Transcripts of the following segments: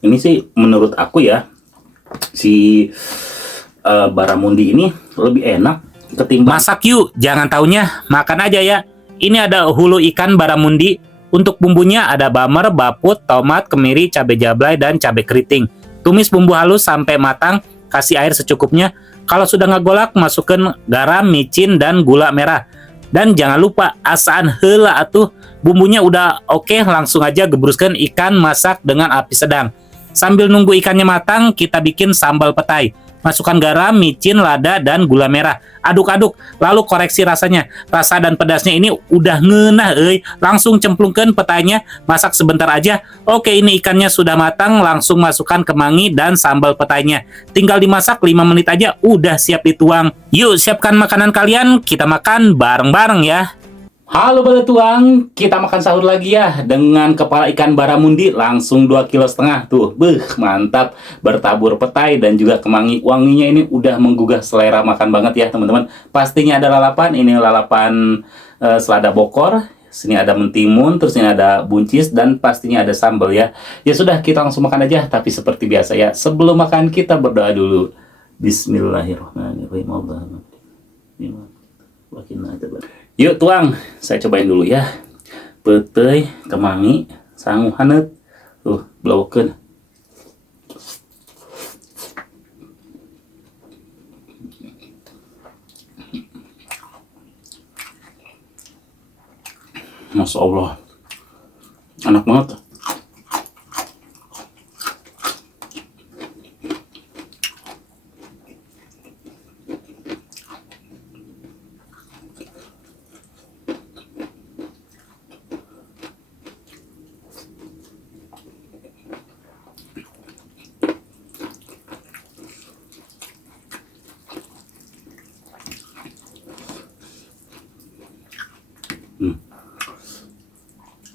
Ini sih menurut aku ya, si baramundi ini lebih enak ketimbang. Masak yuk, jangan taunya makan aja ya. Ini ada hulu ikan baramundi. Untuk bumbunya ada bamer, baput, tomat, kemiri, cabai jablay, dan cabai keriting. Tumis bumbu halus sampai matang, kasih air secukupnya. Kalau sudah ngegolak, masukkan garam, micin, dan gula merah. Dan jangan lupa asaan heula atuh. Bumbunya udah oke, langsung aja gebruskan ikan masak dengan api sedang. Sambil nunggu ikannya matang, kita bikin sambal petai. Masukkan garam, micin, lada, dan gula merah. Aduk-aduk, lalu koreksi rasanya. Rasa dan pedasnya ini udah ngeunah euy. Langsung cemplungkan petainya, masak sebentar aja. Oke, ini ikannya sudah matang, langsung masukkan kemangi dan sambal petainya. Tinggal dimasak 5 menit aja, udah siap dituang. Yuk, siapkan makanan kalian, kita makan bareng-bareng ya. Halo Baletuang, kita makan sahur lagi ya dengan kepala ikan baramundi langsung 2,5 kg tuh. Beuh, mantap, bertabur petai dan juga kemangi. Wanginya ini udah menggugah selera makan banget ya teman-teman. Pastinya ada lalapan, ini lalapan selada bokor. Sini ada mentimun, terus ini ada buncis dan pastinya ada sambal ya. Ya sudah, kita langsung makan aja, tapi seperti biasa ya. Sebelum makan kita berdoa dulu. Bismillahirrahmanirrahim. Yuk tuang, saya cobain dulu ya. Petai, kemangi, sangu hanet. Blaukeun. Masya Allah, enak banget.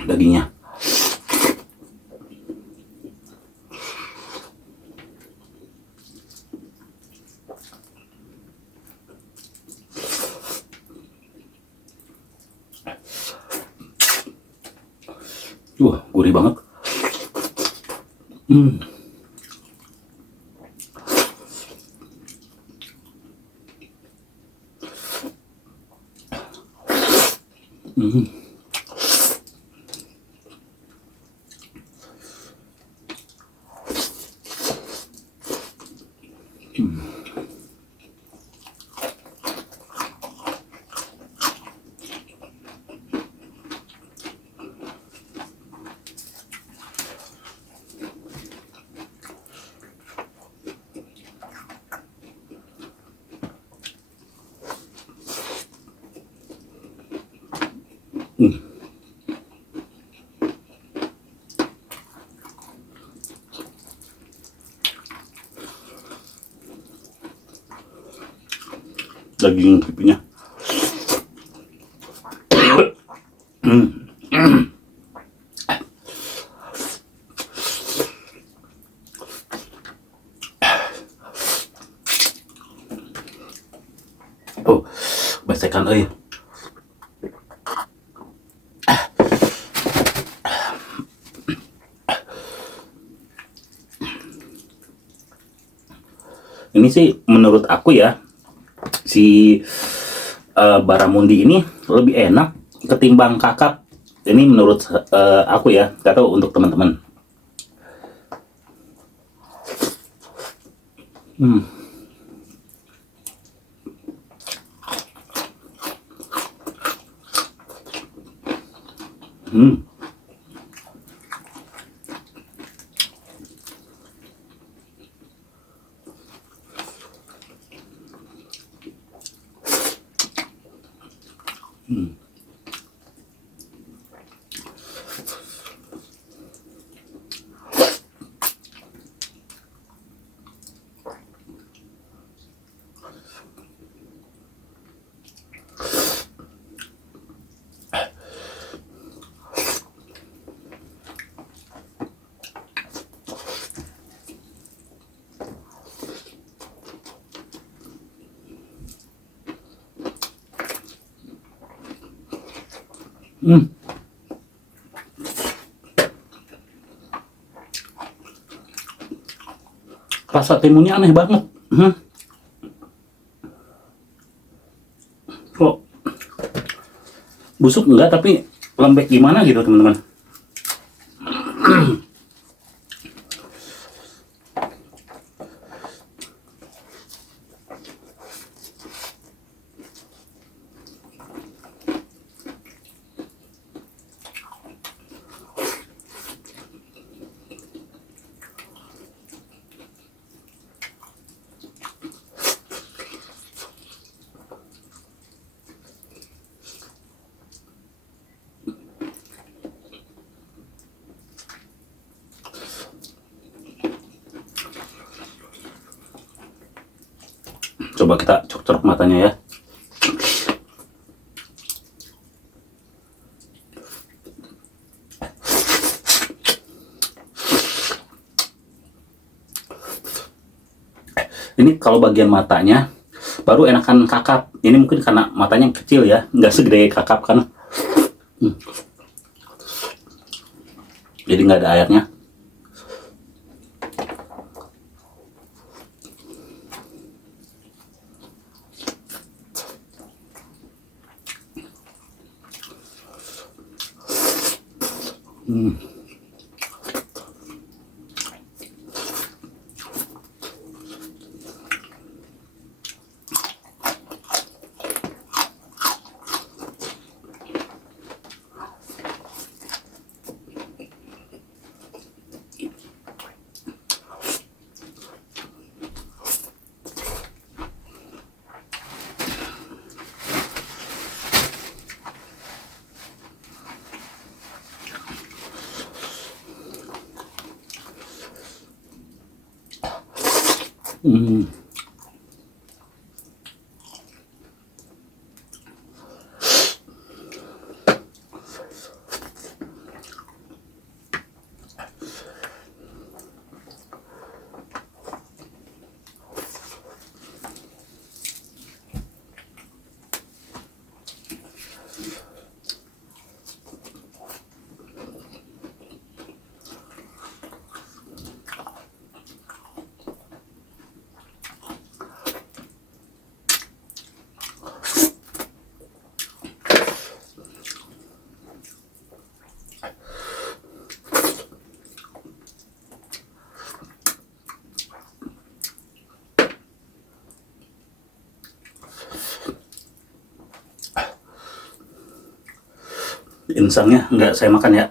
Dagingnya. Gurih banget. Daging pipinya. Besekan euy. Ini sih menurut aku ya, si baramundi ini lebih enak ketimbang kakap. Ini menurut aku ya, gak tahu untuk teman-teman. Rasa timunnya aneh banget. Kok busuk enggak, tapi lembek gimana gitu teman-teman. Coba kita cocok matanya ya. Ini kalau bagian matanya baru enakan kakap. Ini mungkin karena matanya kecil ya, nggak segede kakap kan. Jadi nggak ada airnya. Insangnya nggak saya makan ya.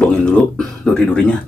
Buangin dulu duri-durinya.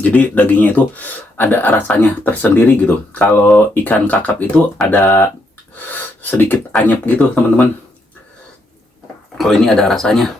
Jadi dagingnya itu ada rasanya tersendiri gitu. Kalau ikan kakap itu ada sedikit anyep gitu teman-teman. Kalau ini ada rasanya.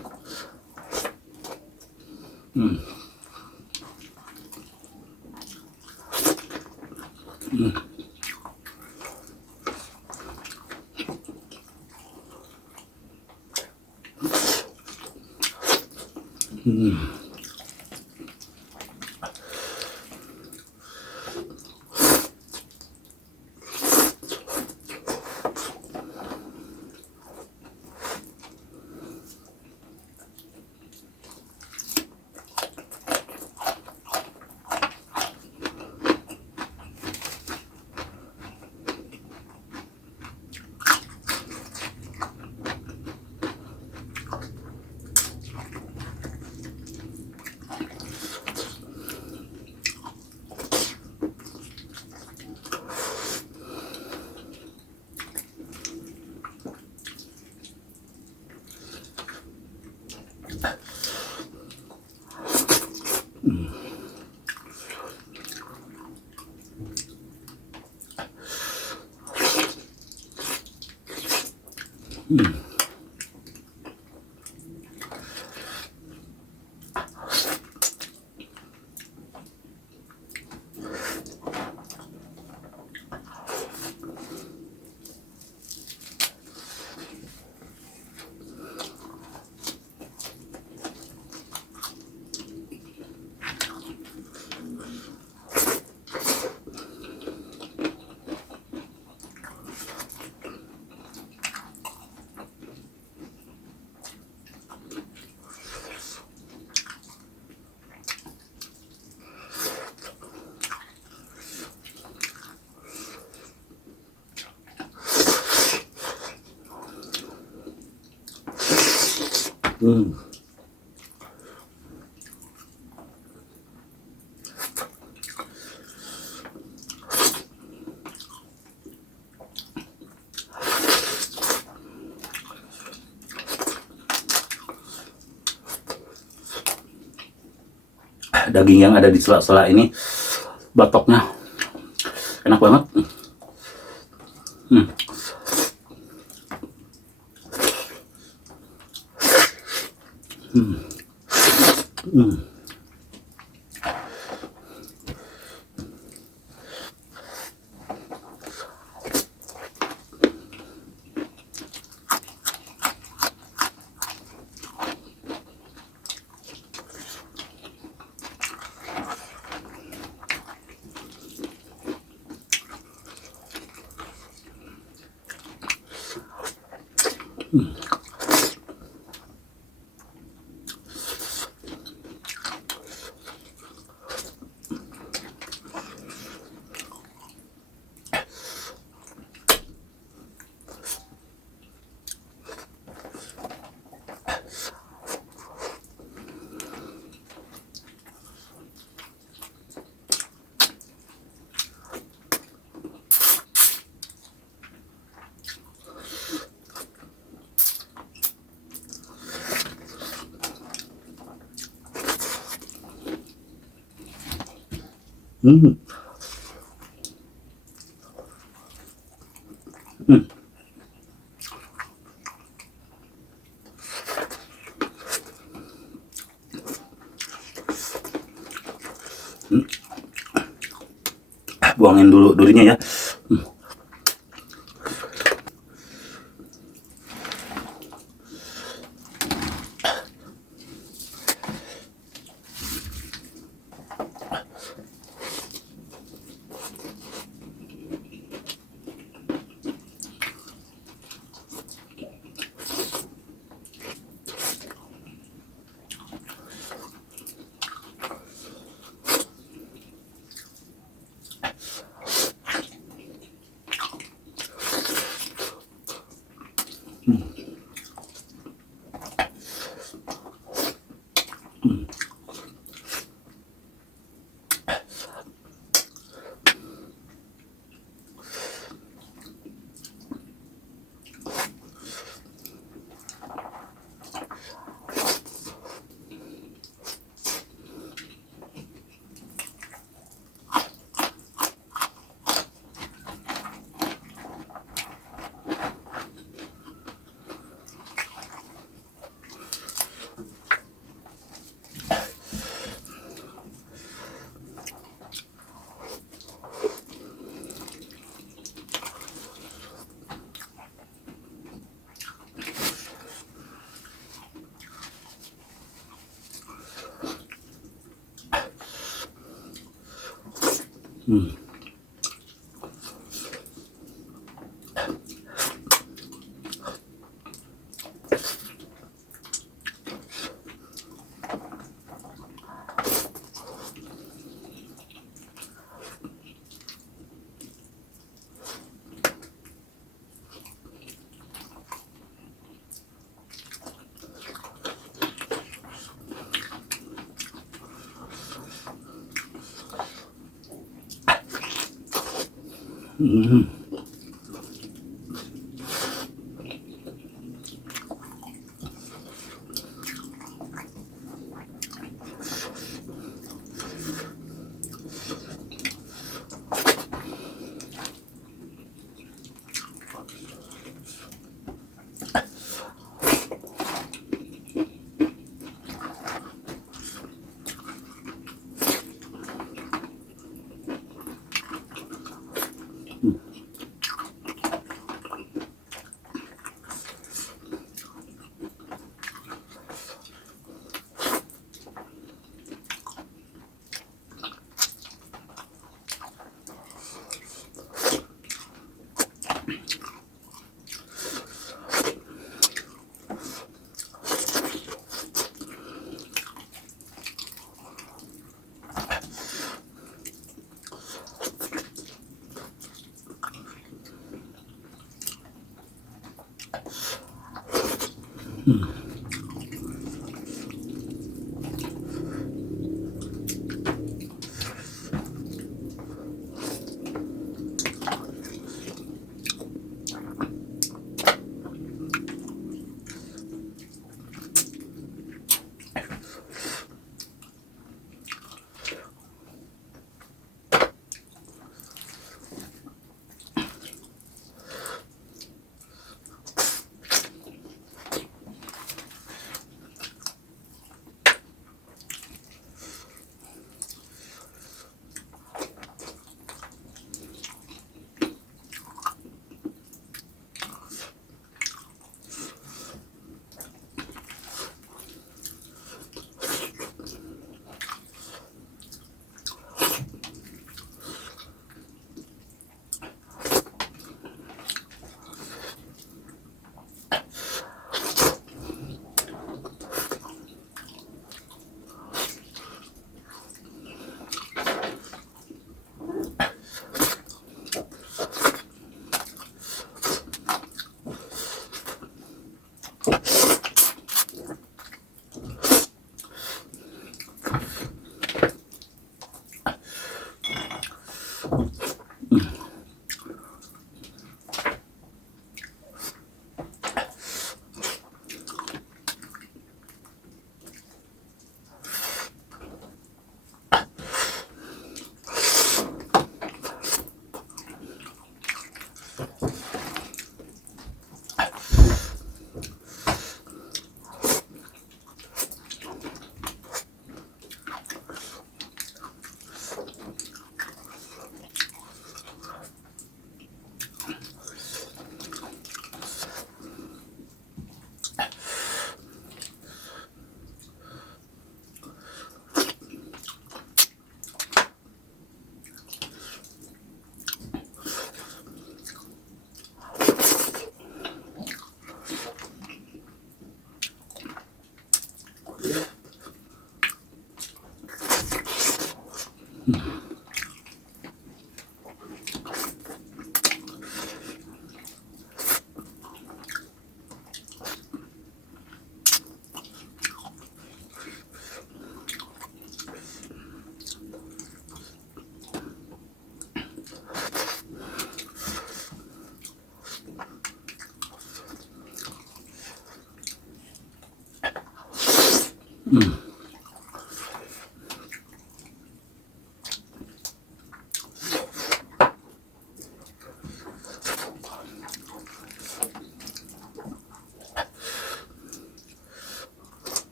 Daging yang ada di sela-sela ini, batoknya enak banget. Buangin dulu durinya ya.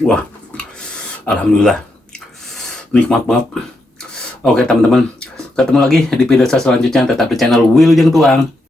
Wah, alhamdulillah. Nikmat banget. Oke teman-teman, ketemu lagi di video saya selanjutnya. Tetap di channel Wilujeng Tuang.